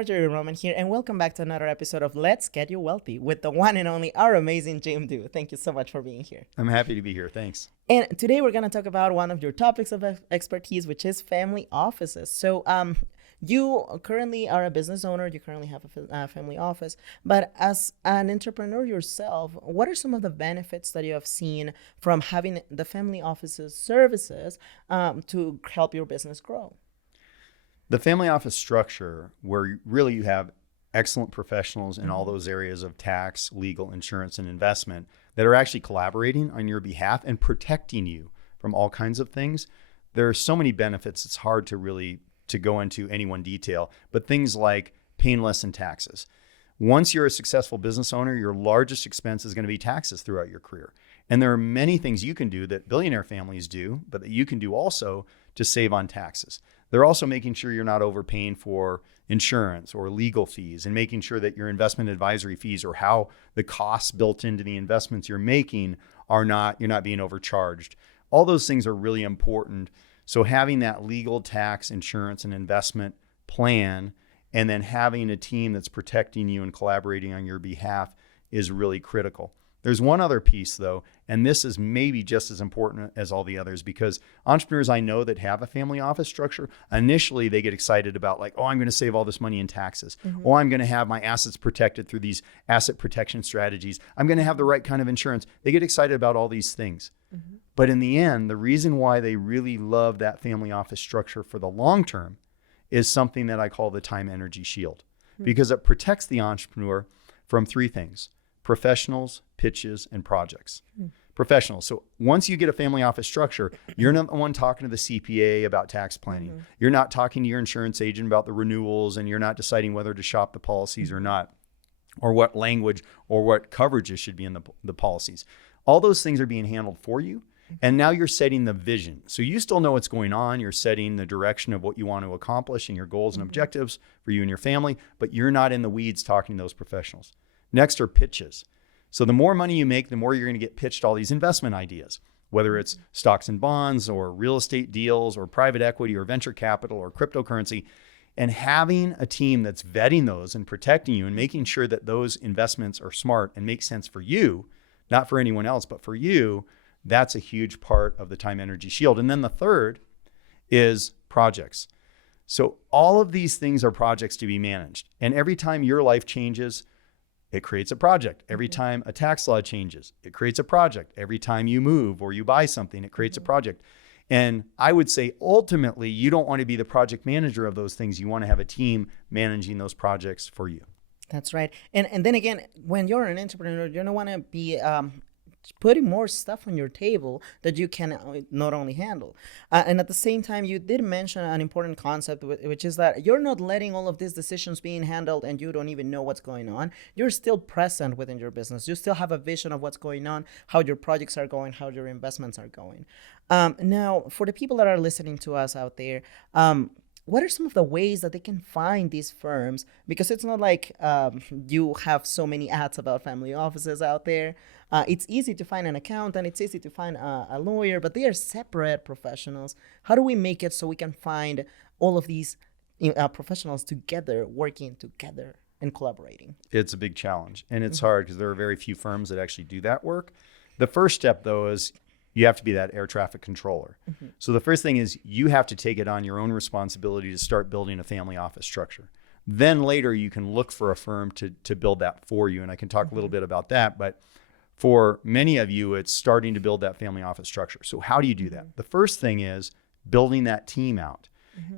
Marjorie Roman here, and welcome back to another episode of Let's Get You Wealthy with the one and only, our amazing Jim Do. Thank you so much for being here. I'm happy to be here. Thanks. And today we're going to talk about one of your topics of expertise, which is family offices. So, you currently are a business owner, you currently have a family office, but as an entrepreneur yourself, what are some of the benefits that you have seen from having the family office's services to help your business grow? The family office structure, where really you have excellent professionals in all those areas of tax, legal, insurance, and investment that are actually collaborating on your behalf and protecting you from all kinds of things. There are so many benefits, it's hard to really to go into any one detail, but things like paying less in taxes. Once you're a successful business owner, your largest expense is going to be taxes throughout your career. And there are many things you can do that billionaire families do, but that you can do also to save on taxes. They're also making sure you're not overpaying for insurance or legal fees, and making sure that your investment advisory fees or how the costs built into the investments you're making you're not being overcharged. All those things are really important. So having that legal, tax, insurance, and investment plan, and then having a team that's protecting you and collaborating on your behalf is really critical. There's one other piece though, and this is maybe just as important as all the others, because entrepreneurs I know that have a family office structure, initially they get excited about like, oh, I'm going to save all this money in taxes. Oh, I'm going to have my assets protected through these asset protection strategies. I'm going to have the right kind of insurance. They get excited about all these things. But in the end, the reason why they really love that family office structure for the long term is something that I call the time energy shield, because it protects the entrepreneur from three things: professionals, pitches, and projects. Professionals. So once you get a family office structure, you're not the one talking to the CPA about tax planning. You're not talking to your insurance agent about the renewals, and you're not deciding whether to shop the policies or not, or what language or what coverages should be in the policies. All those things are being handled for you. And now you're setting the vision. So you still know what's going on. You're setting the direction of what you want to accomplish and your goals and objectives for you and your family, but you're not in the weeds talking to those professionals. Next are pitches. So the more money you make, the more you're going to get pitched all these investment ideas, whether it's stocks and bonds or real estate deals or private equity or venture capital or cryptocurrency. And having a team that's vetting those and protecting you and making sure that those investments are smart and make sense for you, not for anyone else, but for you, that's a huge part of the time energy shield. And then the third is projects. So all of these things are projects to be managed. And every time your life changes, it creates a project. Every time a tax law changes, it creates a project. Every time you move or you buy something, it creates a project. And I would say ultimately, you don't want to be the project manager of those things. You want to have a team managing those projects for you. That's right. And then again, when you're an entrepreneur, you don't want to be putting more stuff on your table that you can not only handle. And at the same time, you did mention an important concept, which is that you're not letting all of these decisions being handled and you don't even know what's going on. You're still present within your business. You still have a vision of what's going on, how your projects are going, how your investments are going. Now, for the people that are listening to us out there, what are some of the ways that they can find these firms? Because it's not like you have so many ads about family offices out there. It's easy to find an accountant, it's easy to find a lawyer, but they are separate professionals. How do we make it so we can find all of these professionals together, working together and collaborating? It's a big challenge, and it's hard because there are very few firms that actually do that work. The first step, though, is you have to be that air traffic controller. So the first thing is you have to take it on your own responsibility to start building a family office structure. Then later you can look for a firm to build that for you. And I can talk a little bit about that, but for many of you, it's starting to build that family office structure. So how do you do that? The first thing is building that team out.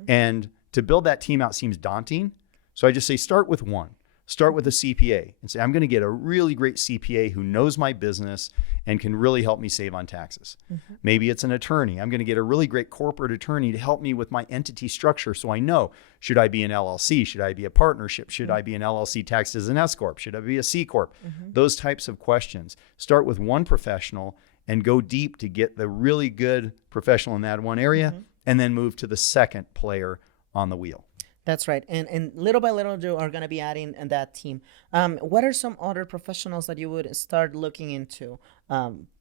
And to build that team out seems daunting. So I just say, start with one. Start with a CPA and say, I'm going to get a really great CPA who knows my business and can really help me save on taxes. Maybe it's an attorney. I'm going to get a really great corporate attorney to help me with my entity structure. So I know, should I be an LLC? Should I be a partnership? Should I be an LLC taxed as an S Corp? Should I be a C Corp? Those types of questions. Start with one professional and go deep to get the really good professional in that one area, and then move to the second player on the wheel. That's right. And little by little, you are going to be adding that team. What are some other professionals that you would start looking into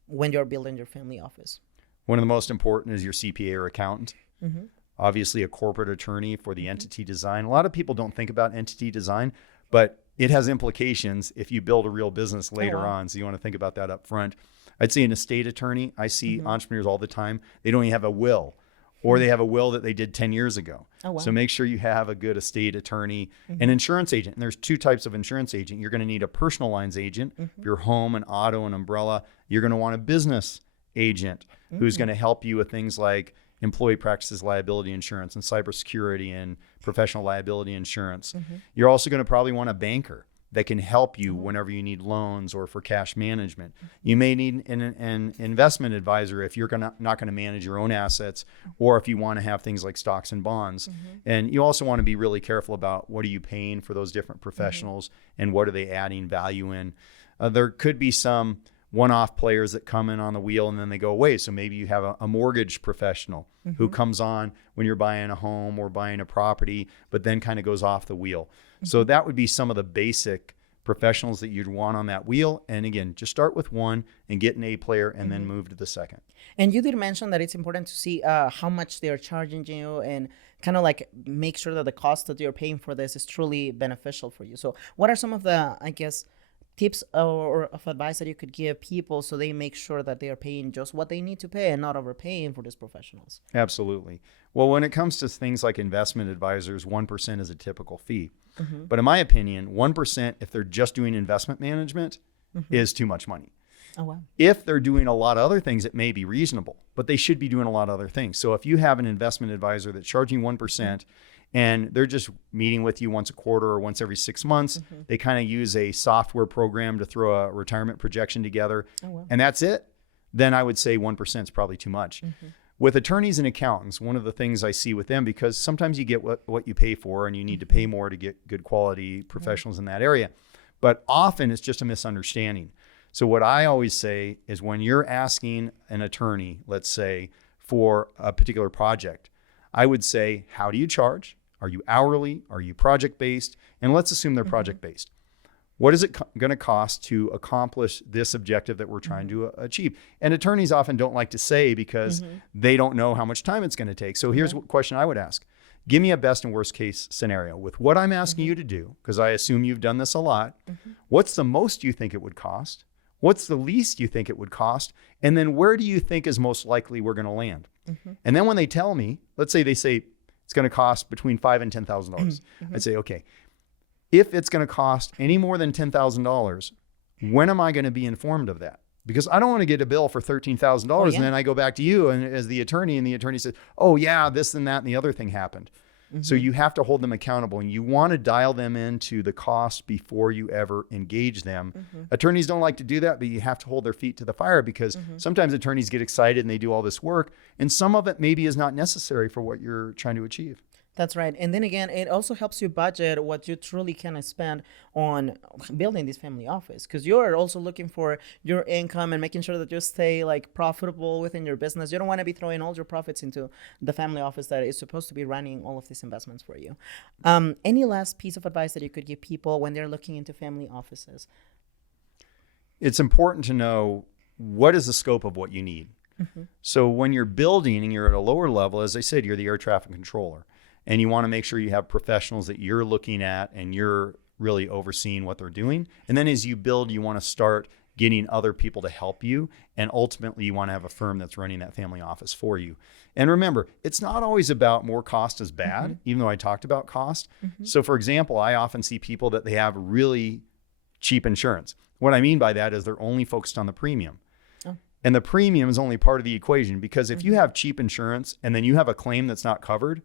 when you're building your family office? One of the most important is your CPA or accountant. obviously a corporate attorney for the entity design. A lot of people don't think about entity design, but it has implications if you build a real business later on. So you want to think about that up front. I'd say an estate attorney, I see entrepreneurs all the time, they don't even have a will, or they have a will that they did 10 years ago. So make sure you have a good estate attorney. An insurance agent, and there's two types of insurance agent. You're going to need a personal lines agent. If you're home and auto and umbrella, you're going to want a business agent who's going to help you with things like employee practices liability insurance and cybersecurity and professional liability insurance. You're also going to probably want a banker that can help you whenever you need loans or for cash management. You may need an investment advisor if you're not going to manage your own assets, or if you want to have things like stocks and bonds. And you also want to be really careful about what are you paying for those different professionals and what are they adding value in. There could be some one-off players that come in on the wheel and then they go away. So maybe you have a mortgage professional who comes on when you're buying a home or buying a property, but then kind of goes off the wheel. So that would be some of the basic professionals that you'd want on that wheel. And again, just start with one and get an A player and then move to the second. And you did mention that it's important to see how much they're charging you and kind of like make sure that the cost that you're paying for this is truly beneficial for you. So what are some of the, I guess, tips or of advice that you could give people so they make sure that they are paying just what they need to pay and not overpaying for these professionals? Absolutely. Well, when it comes to things like investment advisors, 1% is a typical fee. But in my opinion, 1%, if they're just doing investment management, is too much money. Oh, wow. If they're doing a lot of other things, it may be reasonable, but they should be doing a lot of other things. So if you have an investment advisor that's charging 1%, and they're just meeting with you once a quarter or once every 6 months, they kind of use a software program to throw a retirement projection together, and that's it, then I would say 1% is probably too much. With attorneys and accountants, one of the things I see with them, because sometimes you get what you pay for and you need to pay more to get good quality professionals in that area, but often it's just a misunderstanding. So what I always say is when you're asking an attorney, let's say, for a particular project, I would say, how do you charge? Are you hourly? Are you project-based? And let's assume they're project-based. What is it going to cost to accomplish this objective that we're trying to achieve? And attorneys often don't like to say because they don't know how much time it's going to take. So here's what question I would ask. Give me a best and worst case scenario with what I'm asking you to do, because I assume you've done this a lot. What's the most you think it would cost? What's the least you think it would cost? And then where do you think is most likely we're going to land? And then when they tell me, let's say they say it's going to cost between $5,000 and $10,000. I'd say, okay, if it's going to cost any more than $10,000, when am I going to be informed of that? Because I don't want to get a bill for $13,000 and then I go back to you and as the attorney says, oh yeah, this and that and the other thing happened. So you have to hold them accountable and you want to dial them into the cost before you ever engage them. Attorneys don't like to do that, but you have to hold their feet to the fire because sometimes attorneys get excited and they do all this work and some of it maybe is not necessary for what you're trying to achieve. That's right. And then again, it also helps you budget what you truly can spend on building this family office, because you're also looking for your income and making sure that you stay like profitable within your business. You don't want to be throwing all your profits into the family office that is supposed to be running all of these investments for you. Any last piece of advice that you could give people when they're looking into family offices? It's important to know what is the scope of what you need. So when you're building and you're at a lower level, as I said, you're the air traffic controller. And you want to make sure you have professionals that you're looking at and you're really overseeing what they're doing. And then as you build, you want to start getting other people to help you. And ultimately, you want to have a firm that's running that family office for you. And remember, it's not always about more cost is bad, even though I talked about cost. So for example, I often see people that they have really cheap insurance. What I mean by that is they're only focused on the premium. And the premium is only part of the equation, because if you have cheap insurance and then you have a claim that's not covered,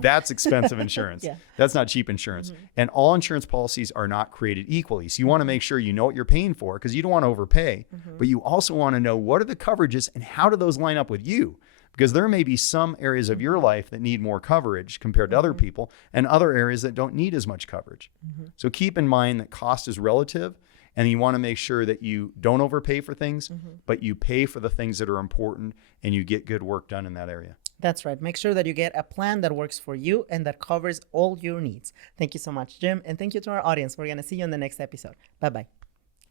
that's expensive insurance. That's not cheap insurance. And all insurance policies are not created equally. So you want to make sure you know what you're paying for, because you don't want to overpay, but you also want to know what are the coverages and how do those line up with you? Because there may be some areas of your life that need more coverage compared to other people and other areas that don't need as much coverage. So keep in mind that cost is relative, and you want to make sure that you don't overpay for things, but you pay for the things that are important and you get good work done in that area. That's right. Make sure that you get a plan that works for you and that covers all your needs. Thank you so much, Jim. And thank you to our audience. We're going to see you in the next episode. Bye-bye.